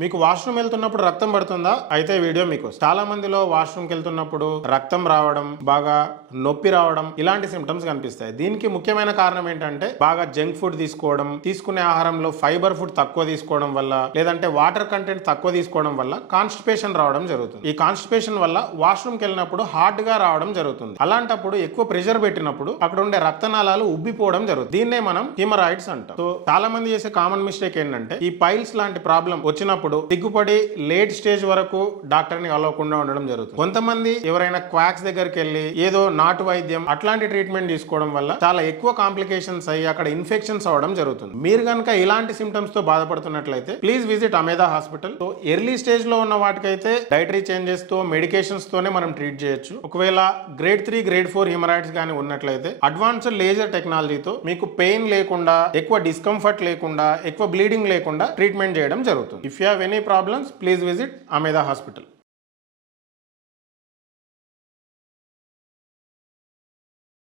మీకు వాష్రూమ్ వెళ్తున్నప్పుడు రక్తం పడుతుందా? అయితే వీడియో మీకు. చాలా మందిలో వాష్రూమ్కి వెళ్తున్నప్పుడు రక్తం రావడం, బాగా నొప్పి రావడం ఇలాంటి సిమ్టమ్స్ కనిపిస్తాయి. దీనికి ముఖ్యమైన కారణం ఏంటంటే బాగా జంక్ ఫుడ్ తీసుకోవడం, తీసుకునే ఆహారంలో ఫైబర్ ఫుడ్ తక్కువ తీసుకోవడం వల్ల, లేదంటే వాటర్ కంటెంట్ తక్కువ తీసుకోవడం వల్ల కాన్స్టిపేషన్ రావడం జరుగుతుంది. ఈ కాన్స్టిపేషన్ వల్ల వాష్రూమ్కి వెళ్ళినప్పుడు హార్డ్ గా రావడం జరుగుతుంది. అలాంటప్పుడు ఎక్కువ ప్రెషర్ పెట్టినప్పుడు అక్కడ ఉండే రక్తనాళాలు ఉబ్బిపోవడం జరుగుతుంది. దీన్నే మనం హిమరాయిడ్స్ అంటాం. సో చాలా మంది చేసే కామన్ మిస్టేక్ ఏంటంటే ఈ పైల్స్ లాంటి ప్రాబ్లం వచ్చినప్పుడు సిగ్గుపడి లేట్ స్టేజ్ వరకు డాక్టర్ ని కలవకుండా ఉండడం జరుగుతుంది. కొంతమంది ఎవరైనా క్వాక్స్ దగ్గరికి వెళ్ళి ఏదో నాటు వైద్యం అట్లాంటి ట్రీట్మెంట్ తీసుకోవడం వల్ల చాలా ఎక్కువ కాంప్లికేషన్స్ అయ్యి అక్కడ ఇన్ఫెక్షన్స్ అవడం జరుగుతుంది. మీరు కనుక ఇలాంటి సిమ్టమ్స్ తో బాధపడుతున్నట్లయితే please visit Ameda hospital. So early stage లో ఉన్న వాటికైతే డైటరీ చేంజెస్ తో మెడికేషన్స్ తోనే మనం ట్రీట్ చేయొచ్చు. ఒకవేళ గ్రేడ్ 3 గ్రేడ్ 4 హిమరాయిడ్స్ కానీ ఉన్నట్లయితే అడ్వాన్స్డ్ లేజర్ టెక్నాలజీతో మీకు పెయిన్ లేకుండా, ఎక్కువ డిస్కంఫర్ట్ లేకుండా, ఎక్కువ బ్లీడింగ్ లేకుండా ట్రీట్మెంట్ చేయడం జరుగుతుంది. If you have any problems, please visit Ameda Hospital.